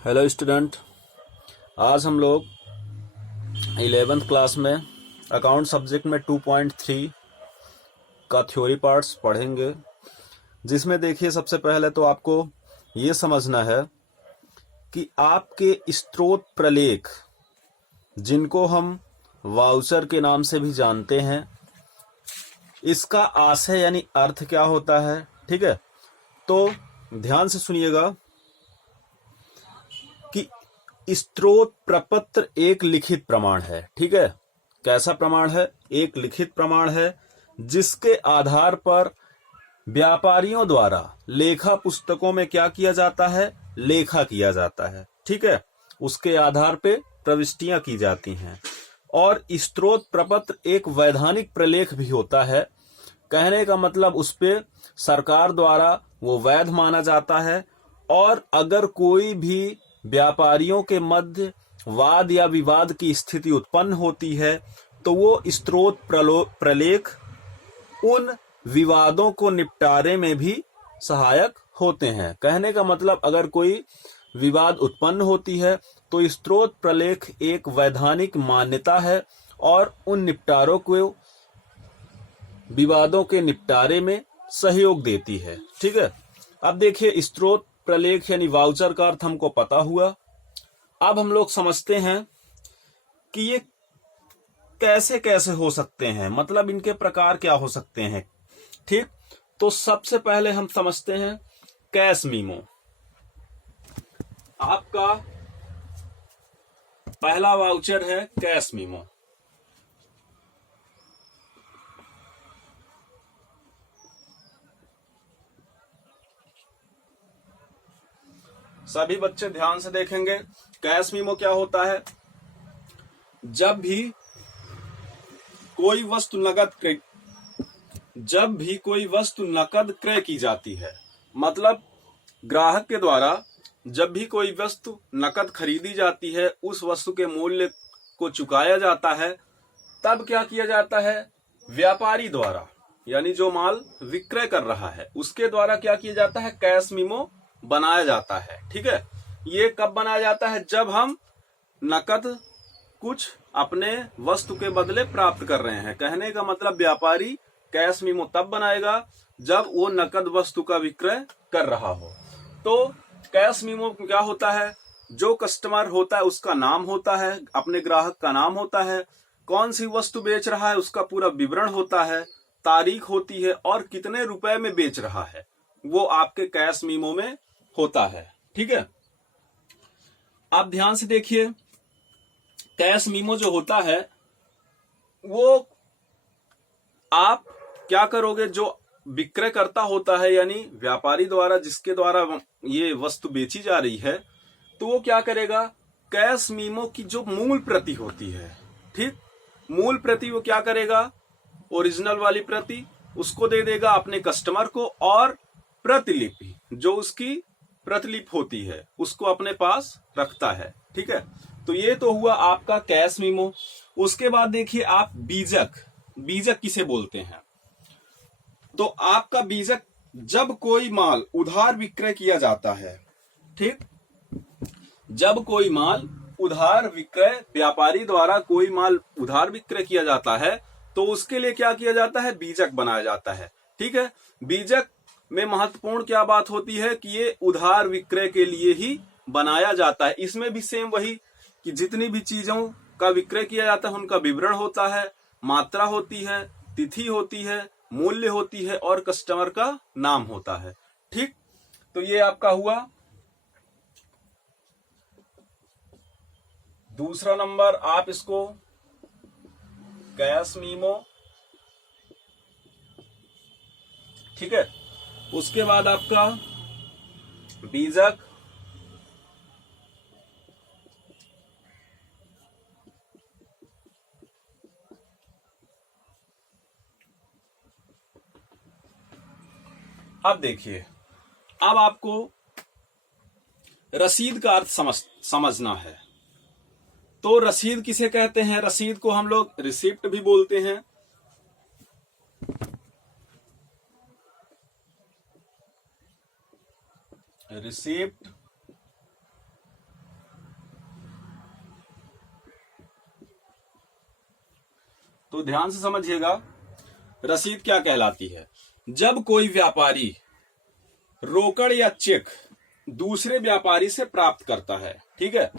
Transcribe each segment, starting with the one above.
Hello student. आज हम लोग 11th क्लास में अकाउंट सब्जेक्ट में 2.3 का थ्योरी पार्ट्स पढ़ेंगे, जिसमें देखिए सबसे पहले तो आपको ये समझना है कि आपके स्रोत प्रलेख, जिनको हम वाउचर के नाम से भी जानते हैं, इसका आशय यानी अर्थ क्या होता है। ठीक है, तो ध्यान से सुनिएगा कि स्रोत प्रपत्र एक लिखित प्रमाण है। ठीक है, कैसा प्रमाण है? एक लिखित प्रमाण है जिसके आधार पर व्यापारियों द्वारा लेखा पुस्तकों में क्या किया जाता है? लेखा किया जाता है। ठीक है, उसके आधार पे प्रविष्टियां की जाती हैं। और स्रोत प्रपत्र एक वैधानिक प्रलेख भी होता है। कहने का मतलब उस पे सरकार द्वारा वो वैध माना जाता है। और अगर कोई भी व्यापारियों के मध्य वाद या विवाद की स्थिति उत्पन्न होती है तो वो स्रोत प्रलेख उन विवादों को निपटारे में भी सहायक होते हैं। कहने का मतलब अगर कोई विवाद उत्पन्न होती है तो स्रोत प्रलेख एक वैधानिक मान्यता है और उन निपटारों को विवादों के निपटारे में सहयोग देती है। ठीक है, अब देखिए स्रोत प्रलेख यानी वाउचर का अर्थ हमको पता हुआ। अब हम लोग समझते हैं कि ये कैसे कैसे हो सकते हैं, मतलब इनके प्रकार क्या हो सकते हैं। ठीक, तो सबसे पहले हम समझते हैं कैश मीमो। आपका पहला वाउचर है कैश मीमो। सभी बच्चे ध्यान से देखेंगे। कैश मीमो क्या होता है? जब भी कोई वस्तु नकद क्रय की जाती है, मतलब ग्राहक के द्वारा जब भी कोई वस्तु नकद खरीदी जाती है, उस वस्तु के मूल्य को चुकाया जाता है, तब क्या किया जाता है? व्यापारी द्वारा यानी जो माल विक्रय कर रहा है उसके द्वारा क्या किया जाता है? कैश मीमो बनाया जाता है। ठीक है, ये कब बनाया जाता है? जब हम नकद कुछ अपने वस्तु के बदले प्राप्त कर रहे हैं। कहने का मतलब व्यापारी कैश मीमो तब बनाएगा जब वो नकद वस्तु का विक्रय कर रहा हो। तो कैश मीमो क्या होता है? जो कस्टमर होता है उसका नाम होता है, अपने ग्राहक का नाम होता है, कौन सी वस्तु बेच रहा है उसका पूरा विवरण होता है, तारीख होती है और कितने रुपए में बेच रहा है, वो आपके कैश मीमो में होता है। ठीक है, आप ध्यान से देखिए, कैश मीमो जो होता है वो आप क्या करोगे? जो विक्रय करता होता है यानी व्यापारी द्वारा, जिसके द्वारा ये वस्तु बेची जा रही है, तो वो क्या करेगा? कैश मीमो की जो मूल प्रति होती है, ठीक, मूल प्रति वो क्या करेगा? ओरिजिनल वाली प्रति उसको दे देगा अपने कस्टमर को, और प्रतिलिपि जो उसकी प्रतिलिपि होती है उसको अपने पास रखता है। ठीक है, तो ये तो हुआ आपका कैश मीमो। उसके बाद देखिए आप बीजक। बीजक किसे बोलते हैं? तो आपका बीजक जब कोई माल उधार विक्रय किया जाता है, ठीक, जब कोई माल उधार विक्रय, व्यापारी द्वारा कोई माल उधार विक्रय किया जाता है तो उसके लिए क्या किया जाता है? बीजक बनाया जाता है। ठीक है, बीजक में महत्वपूर्ण क्या बात होती है कि ये उधार विक्रय के लिए ही बनाया जाता है। इसमें भी सेम वही कि जितनी भी चीजों का विक्रय किया जाता है उनका विवरण होता है, मात्रा होती है, तिथि होती है, मूल्य होती है और कस्टमर का नाम होता है। ठीक, तो ये आपका हुआ दूसरा नंबर। आप इसको कैश मीमो। ठीक है, उसके बाद आपका बीजक। अब देखिए, अब आपको रसीद का अर्थ समझना है। तो रसीद किसे कहते हैं? रसीद को हम लोग रिसिप्ट भी बोलते हैं। रिसिप्ट तो ध्यान से समझिएगा रसीद क्या कहलाती है। जब कोई व्यापारी रोकड़ या चेक दूसरे व्यापारी से प्राप्त करता है, ठीक है,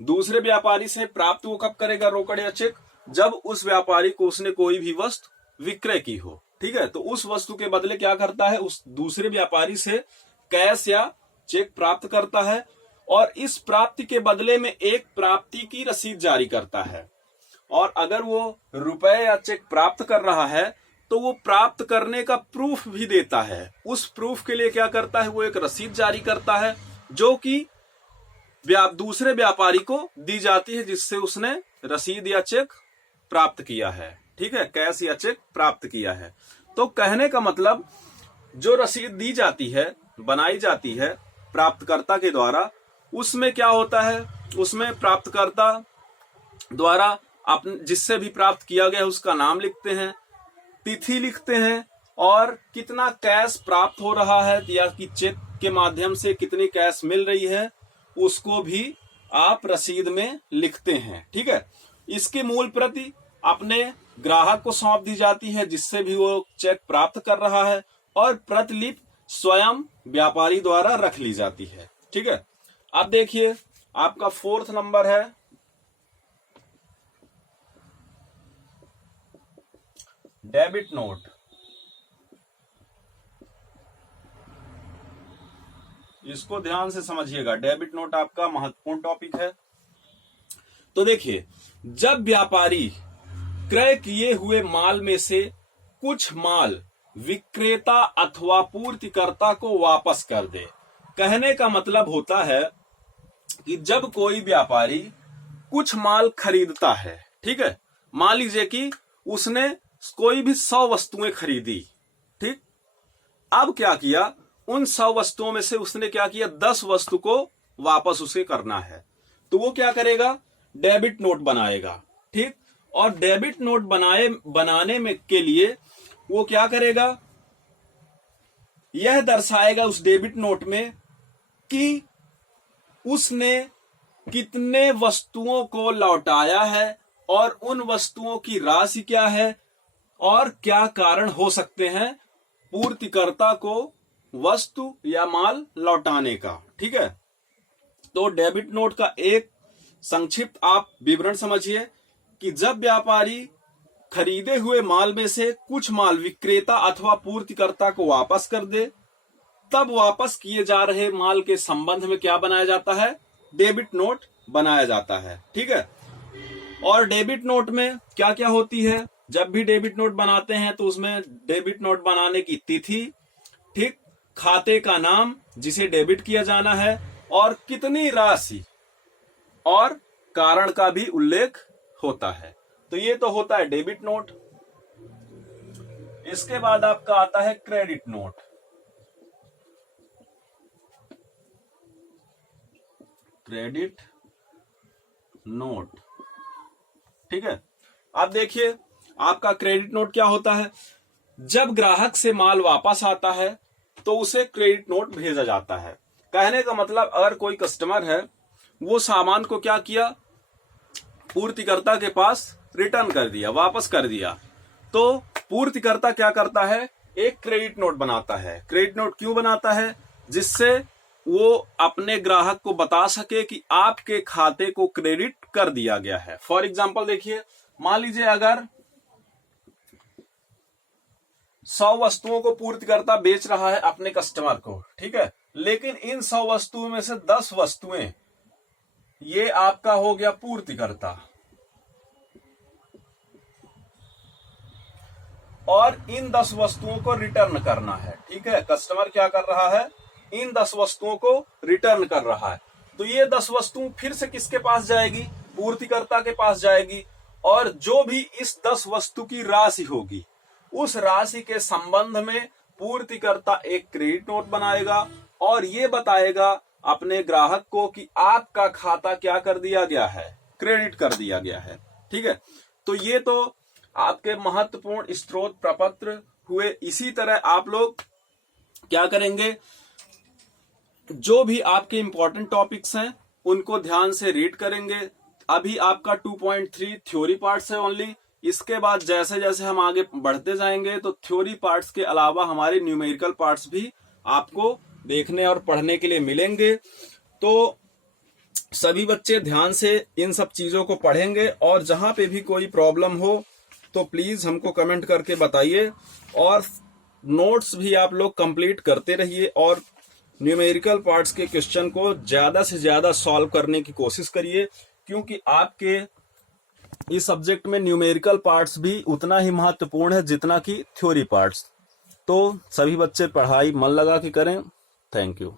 दूसरे व्यापारी से प्राप्त वो कब करेगा रोकड़ या चेक? जब उस व्यापारी को उसने कोई भी वस्तु विक्रय की हो, ठीक है, तो उस वस्तु के बदले क्या करता है, उस दूसरे व्यापारी से कैश या चेक प्राप्त करता है और इस प्राप्ति के बदले में एक प्राप्ति की रसीद जारी करता है। और अगर वो रुपए या चेक प्राप्त कर रहा है तो वो प्राप्त करने का प्रूफ भी देता है। उस प्रूफ के लिए क्या करता है, वो एक रसीद जारी करता है जो कि दूसरे व्यापारी को दी जाती है जिससे उसने रसीद या चेक प्राप्त किया है, ठीक है, कैश या चेक प्राप्त किया है। तो कहने का मतलब जो रसीद दी जाती है, बनाई जाती है प्राप्तकर्ता के द्वारा, उसमें क्या होता है, उसमें प्राप्तकर्ता द्वारा अपने जिससे भी प्राप्त किया गया उसका नाम लिखते हैं, तिथि लिखते हैं और कितना कैश प्राप्त हो रहा है या कि चेक के माध्यम से कितनी कैश मिल रही है उसको भी आप रसीद में लिखते हैं, ठीक है। इसकी मूल प्रति अपने ग्राहक को सौंप दी जाती है जिससे भी वो चेक प्राप्त कर रहा है और प्रतिलिपि स्वयं व्यापारी द्वारा रख ली जाती है, ठीक है। अब देखिए आपका 4th नंबर है डेबिट नोट। इसको ध्यान से समझिएगा, डेबिट नोट आपका महत्वपूर्ण टॉपिक है। तो देखिए, जब व्यापारी क्रय किए हुए माल में से कुछ माल विक्रेता अथवा पूर्तिकर्ता को वापस कर दे, कहने का मतलब होता है कि जब कोई व्यापारी कुछ माल खरीदता है, ठीक है, मान लीजिए कि उसने कोई भी 100 वस्तुएं खरीदी, ठीक, अब क्या किया, उन 100 वस्तुओं में से उसने क्या किया, 10 वस्तु को वापस उसे करना है, तो वो क्या करेगा, डेबिट नोट बनाएगा, ठीक। और डेबिट नोट बनाने में के लिए वो क्या करेगा, यह दर्शाएगा उस डेबिट नोट में कि उसने कितने वस्तुओं को लौटाया है और उन वस्तुओं की राशि क्या है और क्या कारण हो सकते हैं पूर्तिकर्ता को वस्तु या माल लौटाने का, ठीक है। तो डेबिट नोट का एक संक्षिप्त आप विवरण समझिए कि जब व्यापारी खरीदे हुए माल में से कुछ माल विक्रेता अथवा पूर्तिकर्ता को वापस कर दे, तब वापस किए जा रहे माल के संबंध में क्या बनाया जाता है, डेबिट नोट बनाया जाता है, ठीक है। और डेबिट नोट में क्या क्या होती है, जब भी डेबिट नोट बनाते हैं तो उसमें डेबिट नोट बनाने की तिथि, ठीक, खाते का नाम जिसे डेबिट किया जाना है और कितनी राशि और कारण का भी उल्लेख होता है। तो ये तो होता है डेबिट नोट। इसके बाद आपका आता है क्रेडिट नोट। क्रेडिट नोट, ठीक है। अब देखिए आपका क्रेडिट नोट क्या होता है, जब ग्राहक से माल वापस आता है तो उसे क्रेडिट नोट भेजा जाता है। कहने का मतलब अगर कोई कस्टमर है वो सामान को क्या किया, पूर्तिकर्ता के पास रिटर्न कर दिया, वापस कर दिया, तो पूर्तिकर्ता क्या करता है, एक क्रेडिट नोट बनाता है। क्रेडिट नोट क्यों बनाता है, जिससे वो अपने ग्राहक को बता सके कि आपके खाते को क्रेडिट कर दिया गया है। फॉर एग्जांपल देखिए, मान लीजिए अगर 100 वस्तुओं को पूर्तिकर्ता बेच रहा है अपने कस्टमर को, ठीक है, लेकिन इन 100 वस्तुओं में से 10 वस्तुएं ये आपका हो गया पूर्तिकर्ता और इन 10 वस्तुओं को रिटर्न करना है, ठीक है। कस्टमर क्या कर रहा है, इन 10 वस्तुओं को रिटर्न कर रहा है, तो ये 10 वस्तु फिर से किसके पास जाएगी, पूर्तिकर्ता के पास जाएगी और जो भी इस 10 वस्तु की राशि होगी उस राशि के संबंध में पूर्तिकर्ता एक क्रेडिट नोट बनाएगा और ये बताएगा अपने ग्राहक को कि आपका खाता क्या कर दिया गया है, क्रेडिट कर दिया गया है, ठीक है। तो ये तो आपके महत्वपूर्ण स्रोत प्रपत्र हुए। इसी तरह आप लोग क्या करेंगे, जो भी आपके इंपॉर्टेंट टॉपिक्स हैं उनको ध्यान से रीड करेंगे। अभी आपका 2.3 थ्योरी पार्ट्स है ओनली, इसके बाद जैसे जैसे हम आगे बढ़ते जाएंगे तो थ्योरी पार्ट्स के अलावा हमारे न्यूमेरिकल पार्ट्स भी आपको देखने और पढ़ने के लिए मिलेंगे। तो सभी बच्चे ध्यान से इन सब चीजों को पढ़ेंगे और जहां पे भी कोई प्रॉब्लम हो तो प्लीज हमको कमेंट करके बताइए, और नोट्स भी आप लोग कंप्लीट करते रहिए और न्यूमेरिकल पार्ट्स के क्वेश्चन को ज्यादा से ज्यादा सॉल्व करने की कोशिश करिए, क्योंकि आपके इस सब्जेक्ट में न्यूमेरिकल पार्ट्स भी उतना ही महत्वपूर्ण है जितना कि थ्योरी पार्ट्स। तो सभी बच्चे पढ़ाई मन लगा के करें। Thank you.